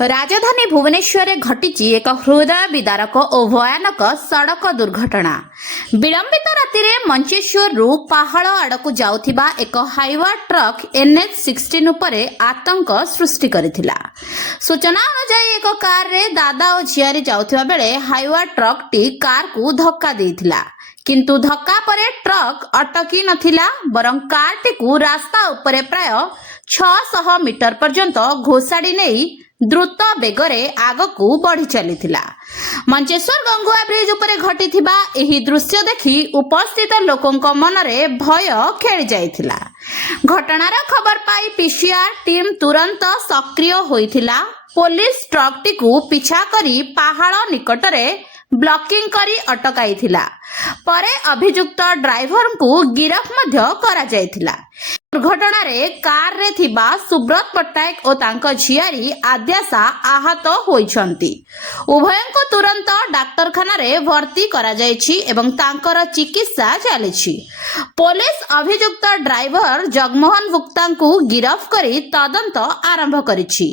राजधानी भुवनेश्वर घटी एक हृदय विदारक और भयानक सड़क दुर्घटना। विलंबित राति मंचेश्वर रु पाहाड़ आड़क जाउथिबा एक हाइवा ट्रक NH16 उपरे आतंक सृष्टि करथिला। सूचना अनुसार एक कार रे दादा और झियारी जाउथिबा बेले हाइवा ट्रक टी कार को धक्का देथिला, किंतु धक्का परे ट्रक अटकी नथिला बरं कार टी को रास्ता उपरे प्राय 600 मीटर पर्यंत घोषाड़ी नहीं द्रुत बेगरे आगकू बढ़ी चलीथिला। मंचेश्वर गंगुआ ब्रिज उपरे घटिथिबा एही दृश्य देखि उपस्थित लोकंक मनरे भय खेली जाइथिला। घटनार खबर पाई पीसीआर टीम तुरंत सक्रिय होइथिला। पुलिस ट्रक टीकू पिछा करी पहाड़ निकटरे ब्लॉकिंग करी अटकाइथिला। परे अभियुक्त ड्राइवर को गिरफ मध्य करा जाइथिला। दुर्घटना रे कार रे थिबा सुब्रत पट्टनायक और तांको झियारी आद्याशा आहत होइछंती। उभयंको तुरंत डाक्तरखाना रे भर्ती करा जायछि एवं तांकर चिकित्सा चलिछि। पुलिस अभियुक्त ड्राइवर जगमोहन गुप्ता को गिरफ करी तदंत आरंभ करिछि।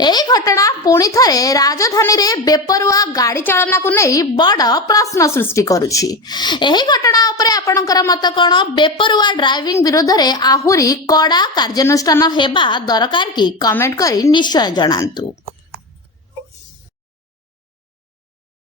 एही घटना पुणी थरे राजधानी रे बेपरुआ गाड़ी चालना को नहीं बड़ प्रश्न सृष्टि करुछि। एही घटना उपरे आपणकर मत कोन? बेपरुआ ड्राइविंग विरुद्ध रे आहुरी कड़ा कार्यानुष्ठान हेबा दरकार कि कमेंट करी निश्चय जणांतु।